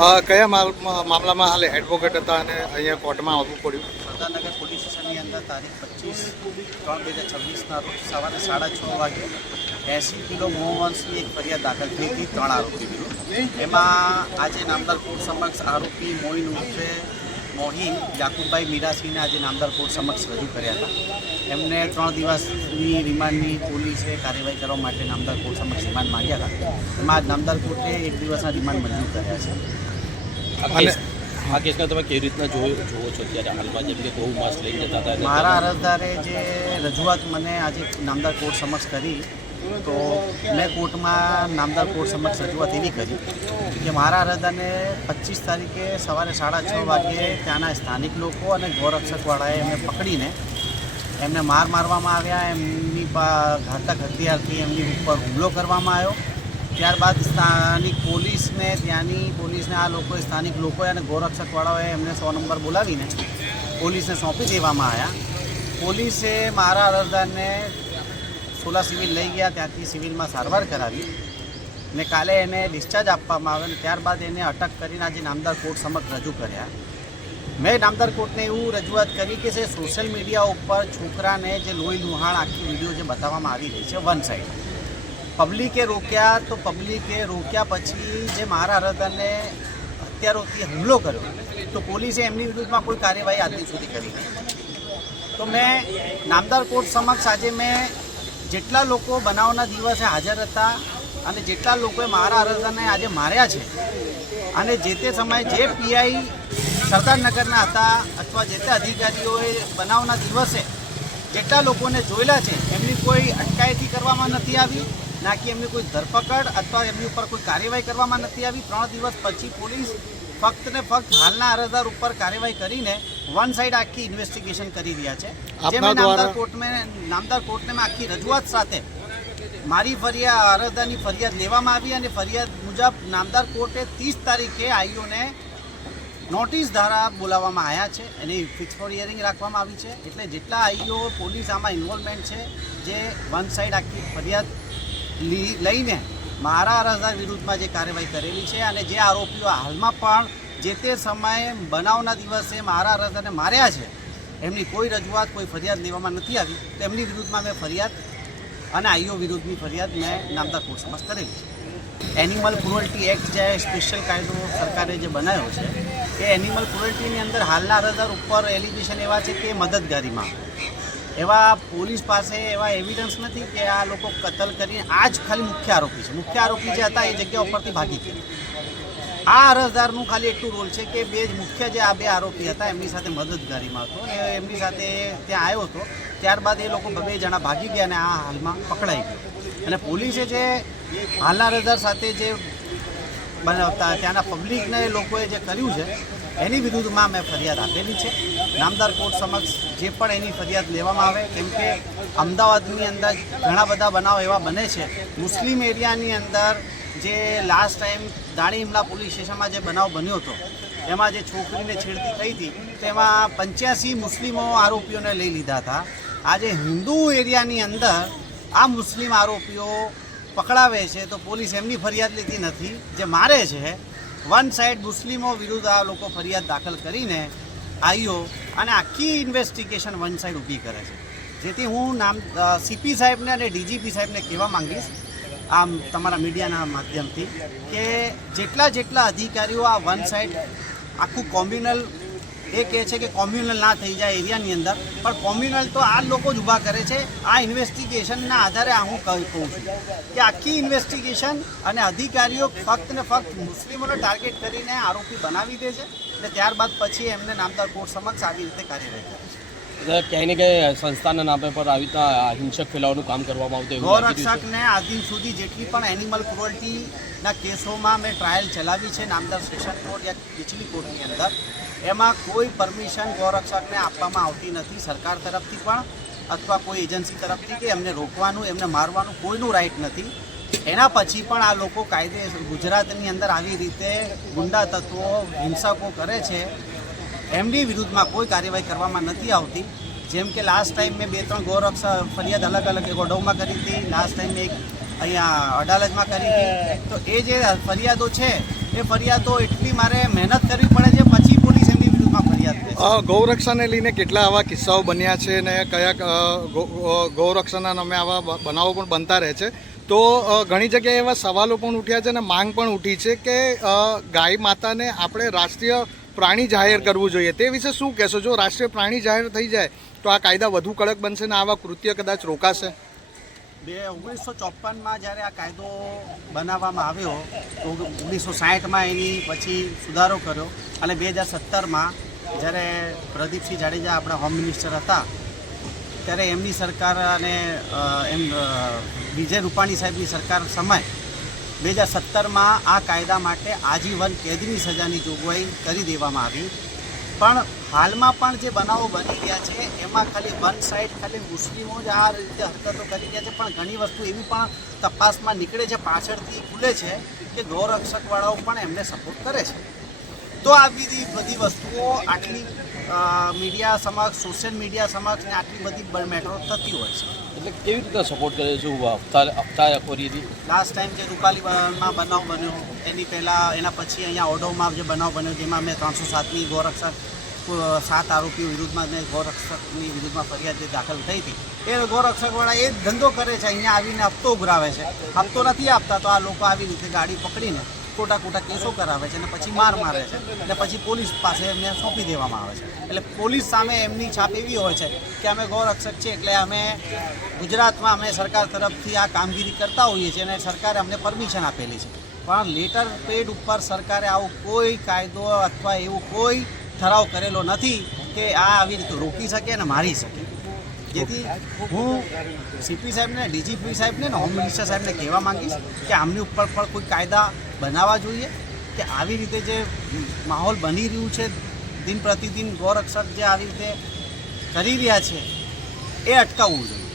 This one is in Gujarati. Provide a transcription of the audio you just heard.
કયા મામલામાં હાલ એડવોકેટ હતા અને અહીંયા કોર્ટમાં આવવું પડ્યું? સરદારનગર પોલીસ સ્ટેશનની અંદર તારીખ 25/3/2026ના રોજ સવારે 6:30 વાગે 80 કિલો મોહવંશની એક ફરિયાદ દાખલ થઈ હતી 3 આરોપી વિરુદ્ધ। એમાં આજે નામદાર કોર્ટ સમક્ષ આરોપી મોઇન ઉર્ફે મોહી યાકુબભાઈ મીરાસીને આજે નામદાર કોર્ટ સમક્ષ રજૂ કર્યા હતા। એમને 3 દિવસની રિમાન્ડની પોલીસે કાર્યવાહી કરવા માટે નામદાર કોર્ટ સમક્ષ રિમાન્ડ માંગ્યા હતા। એમાં આજ નામદાર કોર્ટે 1 દિવસના રિમાન્ડ મંજૂર કર્યા છે। આ કેસને તમે કેવી રીતના જોવો છો અત્યારે હાલમાં, જેમ કે ગૌ માંસ લઈને જતા હતા? મારા અરજદારે જે રજૂઆત મને આજે નામદાર કોર્ટ સમક્ષ કરી, તો મેં કોર્ટમાં નામદાર કોર્ટ સમક્ષ રજૂઆત એવી કરી કે મારા અરજદારને 25 તારીખે સવારે 6:30 વાગ્યે ત્યાંના સ્થાનિક લોકો અને ગૌરક્ષકવાળાએ એમને પકડીને એમને મારવામાં આવ્યા। એમની ઘાતક હથિયારથી એમની ઉપર હુમલો કરવામાં આવ્યો। ત્યારબાદ સ્થાનિક પોલીસને આ લોકોએ સ્થાનિક લોકોએ અને ગૌરક્ષકવાળાઓએ એમને 100 નંબર બોલાવીને પોલીસને સોંપી દેવામાં આવ્યા। પોલીસે મારા અરજદારને સોલા સિવિલ લઈ ગયા, ત્યાંથી સિવિલમાં સારવાર કરાવી ને કાલે એને ડિસ્ચાર્જ આપવામાં આવ્યો અને ત્યારબાદ એને અટક કરીને આજે નામદાર કોર્ટ સમક્ષ રજૂ કર્યા। મેં નામદાર કોર્ટને એવું રજૂઆત કરી કે જે સોશિયલ મીડિયા ઉપર છોકરાને જે લોહી લુહાણ આખી વિડીયો જે બતાવવામાં આવી રહી છે વન સાઈડ, પબ્લિકે રોક્યા, તો પબ્લિકે રોક્યા પછી જે મારા અરજદારને હથિયારોથી હુમલો કર્યો, તો પોલીસે એમની વિરુદ્ધમાં કોઈ કાર્યવાહી આજ સુધી કરી નથી। તો મેં નામદાર કોર્ટ સમક્ષ આજે મેં જેટલા લોકો બનાવના દિવસે હાજર હતા અને જેટલા લોકોએ મારા અરજદારને આજે માર્યા છે અને જે તે સમયે જે પીઆઈ સરદારનગરના હતા અથવા જે તે અધિકારીઓએ બનાવના દિવસે જેટલા લોકોને જોયેલા છે એમની કોઈ અટકાયતી કરવામાં નથી આવી, ના કે એમની કોઈ ધરપકડ અથવા એમની ઉપર કોઈ કાર્યવાહી કરવામાં નથી આવી। 3 દિવસ પછી પોલીસ ફક્ત ને ફક્ત હાલના અરજદાર ઉપર કાર્યવાહી કરીને વન સાઈડ આખી ઇન્વેસ્ટિગેશન કરી રહ્યા છે। જે મેં નામદાર કોર્ટને મેં આખી રજૂઆત સાથે મારી અરજદારની ફરિયાદ લેવામાં આવી અને ફરિયાદ મુજબ નામદાર કોર્ટે 30 તારીખે આઈઓને નોટિસ દ્વારા બોલાવવામાં આવ્યા છે, એની ફિક્સ ફોર હિયરિંગ રાખવામાં આવી છે। એટલે જેટલા આઈઓ પોલીસ આમાં ઇન્વોલ્વમેન્ટ છે, જે વન સાઈડ આખી ફરિયાદ લઈને મારા અરજદાર વિરુદ્ધમાં જે કાર્યવાહી કરેલી છે અને જે આરોપીઓ હાલમાં પણ જે તે સમયે બનાવના દિવસે મારા અરજદારને માર્યા છે, એમની કોઈ રજૂઆત કોઈ ફરિયાદ લેવામાં નથી આવી, તો એમની વિરુદ્ધમાં મેં ફરિયાદ અને આઈઓ વિરુદ્ધની ફરિયાદ મેં નામદાર કોર્ટ સમક્ષ કરેલી છે। એનિમલ ક્રુઅલ્ટી એક્ટ જે સ્પેશિયલ કાયદો સરકારે જે બનાવ્યો છે, એ એનિમલ ક્રુઅલ્ટીની અંદર હાલના અરજદાર ઉપર એલિગેશન એવા છે કે મદદગારીમાં એવા પોલીસ પાસે એવા એવિડન્સ નથી કે આ લોકો કતલ કરીને આ જ ખાલી મુખ્ય આરોપી જે હતા એ જગ્યા ઉપરથી ભાગી ગયા। આ અરજદારનું ખાલી એટલું રોલ છે કે મુખ્ય જે આ 2 આરોપી હતા એમની સાથે મદદગારીમાં હતો અને એમની સાથે ત્યાં આવ્યો હતો, ત્યારબાદ એ લોકો 2 જણા ભાગી ગયા અને આ હાલમાં પકડાઈ ગયો। અને પોલીસે જે હાલના અરજદાર સાથે જે બનાવતા ત્યાંના પબ્લિકને લોકોએ જે કર્યું છે એની વિરુદ્ધમાં મેં ફરિયાદ આપેલી છે। નામદાર કોર્ટ સમક્ષ જે પણ એની ફરિયાદ લેવામાં આવે, કેમ કે અમદાવાદની અંદર ઘણા બધા બનાવ એવા બને છે। મુસ્લિમ એરિયાની અંદર જે લાસ્ટ ટાઈમ દાણીહિમલા પોલીસ સ્ટેશનમાં જે બનાવ બન્યો હતો, એમાં જે છોકરીને છેડતી થઈ હતી, તેમાં 85 મુસ્લિમો આરોપીઓને લઈ લીધા હતા। આજે હિન્દુ એરિયાની અંદર આ મુસ્લિમ આરોપીઓ પકડાવે છે તો પોલીસ એમની ફરિયાદ લેતી નથી, જે મારે છે વન સાઈડ મુસ્લિમો વિરુદ્ધ આ લોકો ફરિયાદ દાખલ કરીને આઈઓ અને આખી ઇન્વેસ્ટિગેશન વન સાઈડ ઊભી કરે છે। જેથી હું સીપી સાહેબને અને ડીજીપી સાહેબને કહેવા માંગીશ આમ તમારા મીડિયાના માધ્યમથી કે જેટલા અધિકારીઓ આ વન સાઈડ આખું કોમ્યુનલ એ કહે છે કે કોમ્યુનલ ના થઈ જાય એરિયાની અંદર, પણ કોમ્યુનલ તો આ લોકો જ ઊભા કરે છે। આ ઇન્વેસ્ટિગેશનના આધારે હું કહું છું કે આખી ઇન્વેસ્ટિગેશન અને અધિકારીઓ ફક્ત ને ફક્ત મુસ્લિમોને ટાર્ગેટ કરીને આરોપી બનાવી દે છે અને ત્યારબાદ પછી એમને નામદાર કોર્ટ સમક્ષ આવી રીતે કાર્યવાહી કરે છે। ક્યાંય ને ક્યાંય સંસ્થાના નામે પર આવી રીતના હિંસક ફેલાવાનું કામ કરવામાં આવતું? ગૌરક્ષકને આજ દિન સુધી જેટલી પણ એનિમલ ક્રુઅલ્ટીના કેસોમાં મેં ટ્રાયલ ચલાવી છે નામદાર સેશન કોર્ટ યા નીચલી કોર્ટની અંદર, એમાં કોઈ પરમિશન ગૌરક્ષકને આપવામાં આવતી નથી સરકાર તરફથી પણ અથવા કોઈ એજન્સી તરફથી કે એમને રોકવાનું એમને મારવાનું કોઈનું રાઇટ નથી। એના પછી પણ આ લોકો કાયદે ગુજરાતની અંદર આવી રીતે ગુંડા તત્વો હિંસકો કરે છે, એમની વિરુદ્ધમાં કોઈ કાર્યવાહી કરવામાં નથી આવતી। જેમ કે લાસ્ટ ટાઈમ મેં 2-3 ગૌરક્ષક ફરિયાદ અલગ એક વડોદરામાં કરી હતી, લાસ્ટ ટાઈમ એક અહીંયા અડાલજમાં કરી હતી। તો એ જે ફરિયાદો છે એ ફરિયાદો એટલી મારે મહેનત કરવી પડે છે, પછી પોલીસ એમની વિરુદ્ધમાં ફરિયાદ લે છે. ગૌરક્ષાને લઈને કેટલા આવા કિસ્સાઓ બન્યા છે અને કયા ગૌરક્ષાના નામે આવા બનાવો પણ બનતા રહે છે. તો ઘણી જગ્યાએ એવા સવાલો પણ ઉઠ્યા છે અને માંગ પણ ઉઠી છે કે ગાય માતાને આપણે રાષ્ટ્રીય પ્રાણી જાહેર કરવું જોઈએ. તે વિશે શું કહેશો? જો રાષ્ટ્રીય પ્રાણી જાહેર થઈ જાય તો આ કાયદા વધુ કડક બનશે ને આવા કૃત્ય કદાચ રોકાશે. 1954માં જ્યારે આ કાયદો બનાવવામાં આવ્યો તો 1960માં એની પછી સુધારો કર્યો અને 2017માં જ્યારે પ્રદીપસિંહ જાડેજા આપણા હોમ મિનિસ્ટર હતા ત્યારે એમની સરકાર અને વિજય રૂપાણી સાહેબની સરકાર સમય 2017માં આ કાયદા માટે આજીવન કેદની સજાની જોગવાઈ કરી દેવામાં આવી. પણ હાલમાં પણ જે બનાવો બની રહ્યા છે એમાં ખાલી વન સાઈડ ખાલી મુસ્લિમો જ આ રીતે હરકતો કરી રહ્યા છે, પણ ઘણી વસ્તુ એવી પણ તપાસમાં નીકળે છે, પાછળથી ખુલે છે કે ગૌરક્ષકવાળાઓ પણ એમને સપોર્ટ કરે છે. તો આવી બધી વસ્તુઓ આટલી મીડિયા સમક્ષ, સોશિયલ મીડિયા સમક્ષ ને આટલી બધી મેટરો થતી હોય છે. એટલે કેવી રીતે સપોર્ટ કરે છે? હપ્તાખોરીથી લાસ્ટ ટાઈમ જે રૂપાલીમાં બનાવ બન્યો એની પહેલાં એના પછી અહીંયા ઓડોમાં જે બનાવ બન્યો જેમાં મેં 307ની ગૌરક્ષક 7 આરોપીઓ વિરુદ્ધમાં મેં ગૌરક્ષકની વિરુદ્ધમાં ફરિયાદ જે દાખલ થઈ હતી એ ગૌરક્ષકવાળા એ ધંધો કરે છે, અહીંયા આવીને હપ્તો ઉઘરાવે છે. હપ્તો નથી આપતા તો આ લોકો આવી રીતે ગાડી પકડીને ખોટા કેસો કરાવે છે અને પછી મારે છે અને પછી પોલીસ પાસે એમને સોંપી દેવામાં આવે છે. એટલે પોલીસ સામે એમની છાપ એવી હોય છે કે અમે ગૌરક્ષક છે એટલે અમે ગુજરાતમાં અમે સરકાર તરફથી આ કામગીરી કરતા હોઈએ છીએ અને સરકારે અમને પરમિશન આપેલી છે. પણ લેટર પેડ ઉપર સરકારે આવું કોઈ કાયદો અથવા એવું કોઈ ઠરાવ કરેલો નથી કે આ આવી રીતે રોકી શકે અને મારી શકે. જેથી હું સીપી સાહેબને, ડીજીપી સાહેબને ને હોમ મિનિસ્ટર સાહેબને કહેવા માંગીશ કે આમની ઉપર પણ કોઈ કાયદા બનાવવા જોઈએ કે આવી રીતે જે માહોલ બની રહ્યું છે દિન પ્રતિદિન ગૌરક્ષક જે આવી રીતે કરી રહ્યા છે એ અટકાવવું જોઈએ.